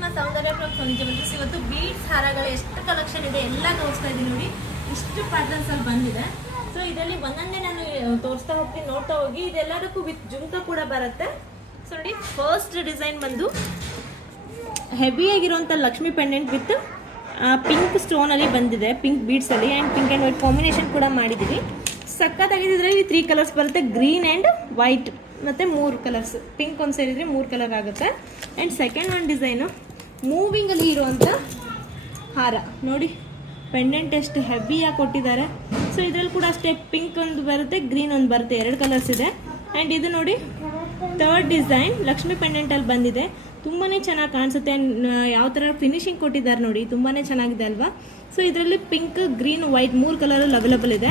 ನಿಮ್ಮ ಸೌಂದರ್ಯ ಬ್ಲಾಗ್ ಸೋನಿಜ ಬಂದಿಸ್. ಇವತ್ತು ಬೀಡ್ಸ್ ಹಾರಗಳು ಎಷ್ಟು ಕಲೆಕ್ಷನ್ ಇದೆ ಎಲ್ಲ ತೋರಿಸ್ತಾ ಇದ್ದೀನಿ ನೋಡಿ. ಇಷ್ಟು ಪ್ಯಾಟರ್ನ್ಸ್ ಅಲ್ಲಿ ಬಂದಿದೆ. ಸೊ ಇದರಲ್ಲಿ ಒಂದೊಂದೇ ನಾನು ತೋರಿಸ್ತಾ ಹೋಗ್ತೀನಿ, ನೋಡ್ತಾ ಹೋಗಿ. ಇದೆಲ್ಲದಕ್ಕೂ ವಿತ್ ಜುಮ್ಕ ಕೂಡ ಬರುತ್ತೆ. ಸೊ ನೋಡಿ, ಫಸ್ಟ್ ಡಿಸೈನ್ ಬಂದು ಹೆವಿ ಆಗಿರುವಂಥ ಲಕ್ಷ್ಮಿ ಪೆಂಡೆಂಟ್ ವಿತ್ ಪಿಂಕ್ ಸ್ಟೋನಲ್ಲಿ ಬಂದಿದೆ, ಪಿಂಕ್ ಬೀಡ್ಸಲ್ಲಿ and pink and white combination ಕೂಡ ಮಾಡಿದ್ದೀವಿ. ಸಕ್ಕತ್ತಾಗಿದೆ. ಇದರಲ್ಲಿ 3 ಕಲರ್ಸ್ ಬರುತ್ತೆ, ಗ್ರೀನ್ ಆ್ಯಂಡ್ ವೈಟ್ ಮತ್ತು 3 ಕಲರ್ಸ್. ಪಿಂಕ್ ಒಂದು ಸೇರಿದರೆ 3 ಕಲರ್ ಆಗುತ್ತೆ. ಆ್ಯಂಡ್ ಸೆಕೆಂಡ್ ಒಂದು ಡಿಸೈನು ಮೂವಿಂಗಲ್ಲಿ ಇರುವಂಥ ಹಾರ ನೋಡಿ, ಪೆಂಡೆಂಟ್ ಎಷ್ಟು ಹೆವಿಯಾಗಿ ಕೊಟ್ಟಿದ್ದಾರೆ. ಸೊ ಇದರಲ್ಲಿ ಕೂಡ ಅಷ್ಟೇ ಪಿಂಕ್ ಒಂದು ಬರುತ್ತೆ, ಗ್ರೀನ್ ಒಂದು ಬರುತ್ತೆ, 2 ಕಲರ್ಸ್ ಇದೆ. ಆ್ಯಂಡ್ ಇದು ನೋಡಿ ಥರ್ಡ್ ಡಿಸೈನ್ ಲಕ್ಷ್ಮಿ ಪೆಂಡೆಂಟಲ್ಲಿ ಬಂದಿದೆ. ತುಂಬಾ ಚೆನ್ನಾಗಿ ಕಾಣಿಸುತ್ತೆ. ಯಾವ ಥರ ಫಿನಿಶಿಂಗ್ ಕೊಟ್ಟಿದ್ದಾರೆ ನೋಡಿ, ತುಂಬಾ ಚೆನ್ನಾಗಿದೆ ಅಲ್ವಾ. ಸೊ ಇದರಲ್ಲಿ ಪಿಂಕ್, ಗ್ರೀನ್, ವೈಟ್ 3 ಕಲರಲ್ಲಿ ಅವೈಲಬಲ್ ಇದೆ.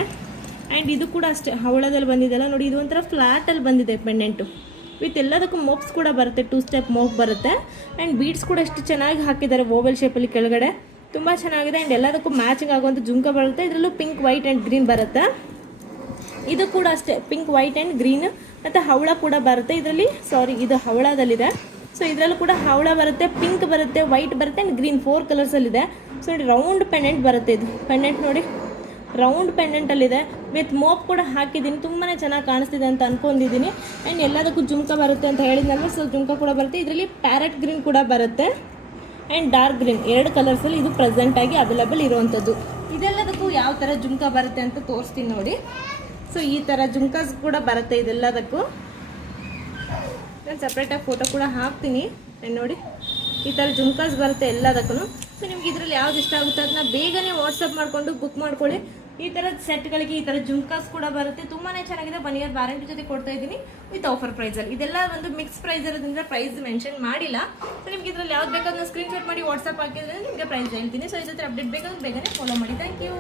ಆ್ಯಂಡ್ ಇದು ಕೂಡ ಅಷ್ಟೇ ಹವಳದಲ್ಲಿ ಬಂದಿದೆಲ್ಲ ನೋಡಿ. ಇದು ಒಂಥರ ಫ್ಲ್ಯಾಟಲ್ಲಿ ಬಂದಿದೆ ಪೆಂಡೆಂಟು ವಿತ್ ಎಲ್ಲದಕ್ಕೂ ಮೋಪ್ಸ್ ಕೂಡ ಬರುತ್ತೆ, 2 ಸ್ಟೆಪ್ ಮೋಪ್ ಬರುತ್ತೆ. ಆ್ಯಂಡ್ ಬೀಡ್ಸ್ ಕೂಡ ಎಷ್ಟು ಚೆನ್ನಾಗಿ ಹಾಕಿದ್ದಾರೆ ಓವೆಲ್ ಶೇಪಲ್ಲಿ ಕೆಳಗಡೆ, ತುಂಬ ಚೆನ್ನಾಗಿದೆ. ಆ್ಯಂಡ್ ಎಲ್ಲದಕ್ಕೂ ಮ್ಯಾಚಿಂಗ್ ಆಗುವಂಥ ಜುಮ್ಕ ಬರುತ್ತೆ. ಇದರಲ್ಲೂ ಪಿಂಕ್, ವೈಟ್ ಆ್ಯಂಡ್ ಗ್ರೀನ್ ಬರುತ್ತೆ. ಇದು ಕೂಡ ಅಷ್ಟೇ ಪಿಂಕ್, ವೈಟ್ ಆ್ಯಂಡ್ ಗ್ರೀನ್ ಮತ್ತು ಹವಳ ಕೂಡ ಬರುತ್ತೆ ಇದರಲ್ಲಿ. ಇದು ಹವಳದಲ್ಲಿದೆ. ಸೊ ಇದರಲ್ಲೂ ಕೂಡ ಹವಳ ಬರುತ್ತೆ, ಪಿಂಕ್ ಬರುತ್ತೆ, ವೈಟ್ ಬರುತ್ತೆ ಆ್ಯಂಡ್ ಗ್ರೀನ್ 4 ಕಲರ್ಸಲ್ಲಿದೆ. ಸೊ ನೋಡಿ ರೌಂಡ್ ಪೆಂಡೆಂಟ್ ಬರುತ್ತೆ. ಇದು ಪೆಂಡೆಂಟ್ ನೋಡಿ ರೌಂಡ್ ಪೆಂಡೆಂಟಲ್ಲಿದೆ, ವಿತ್ ಮೋಪ್ ಕೂಡ ಹಾಕಿದ್ದೀನಿ. ತುಂಬಾ ಚೆನ್ನಾಗಿ ಕಾಣಿಸ್ತಿದೆ ಅಂತ ಅನ್ಕೊಂಡಿದ್ದೀನಿ. ಆ್ಯಂಡ್ ಎಲ್ಲದಕ್ಕೂ ಜುಮ್ಕ ಬರುತ್ತೆ ಅಂತ ಹೇಳಿದ್ನಲ್ವ, ಸೊ ಜುಮ್ಕ ಕೂಡ ಬರುತ್ತೆ. ಇದರಲ್ಲಿ ಪ್ಯಾರೆಟ್ ಗ್ರೀನ್ ಕೂಡ ಬರುತ್ತೆ ಆ್ಯಂಡ್ ಡಾರ್ಕ್ ಗ್ರೀನ್ 2 ಕಲರ್ಸಲ್ಲಿ ಇದು ಪ್ರೆಸೆಂಟಾಗಿ ಅವೈಲಬಲ್ ಇರುವಂಥದ್ದು. ಇದೆಲ್ಲದಕ್ಕೂ ಯಾವ ಥರ ಜುಮ್ಕ ಬರುತ್ತೆ ಅಂತ ತೋರಿಸ್ತೀನಿ ನೋಡಿ. ಸೊ ಈ ಥರ ಜುಮ್ಕಾಸ್ ಕೂಡ ಬರುತ್ತೆ ಇದೆಲ್ಲದಕ್ಕೂ. ನಾನು ಸಪ್ರೇಟಾಗಿ ಫೋಟೋ ಕೂಡ ಹಾಕ್ತೀನಿ. ನೋಡಿ ಈ ಥರ ಜುಮ್ಕಾಸ್ ಬರುತ್ತೆ ಎಲ್ಲದಕ್ಕೂ. ಸೊ ನಿಮ್ಗೆ ಇದರಲ್ಲಿ ಯಾವ್ದು ಇಷ್ಟ ಆಗುತ್ತೆ ಅದನ್ನ ಬೇಗನೆ ವಾಟ್ಸಪ್ ಮಾಡಿಕೊಂಡು ಬುಕ್ ಮಾಡ್ಕೊಳ್ಳಿ. ಈ ಥರದ ಸೆಟ್ಗಳಿಗೆ ಈ ಥರ ಜುಮ್ಕಾಸ್ ಕೂಡ ಬರುತ್ತೆ, ತುಂಬಾ ಚೆನ್ನಾಗಿದೆ. 1 ಇಯರ್ ವಾರಂಟಿ ಜೊತೆ ಕೊಡ್ತಾ ಇದ್ದೀನಿ ವಿತ್ ಆಫರ್ ಪ್ರೈಸಲ್ಲಿ. ಇದೆಲ್ಲ ಒಂದು ಮಿಕ್ಸ್ ಪ್ರೈಸ್ ಇರೋದ್ರಿಂದ ಪ್ರೈಸ್ ಮೆನ್ಷನ್ ಮಾಡಿಲ್ಲ. ಸೊ ನಿಮ್ಗೆ ಇದರಲ್ಲಿ ಯಾವ್ದು ಬೇಕಾದ್ರೂ ಸ್ಕ್ರೀನ್ಶಾಟ್ ಮಾಡಿ ವಾಟ್ಸಪ್ ಹಾಕಿದ್ರೆ ನಿಮಗೆ ಪ್ರೈಸ್ ಹೇಳ್ತೀನಿ. ಸೊ ಇದ್ರ ಅಪ್ಡೇಟ್ ಬೇಕಾದ್ರೆ ಬೇಗನೆ ಫಾಲೋ ಮಾಡಿ. Thank you.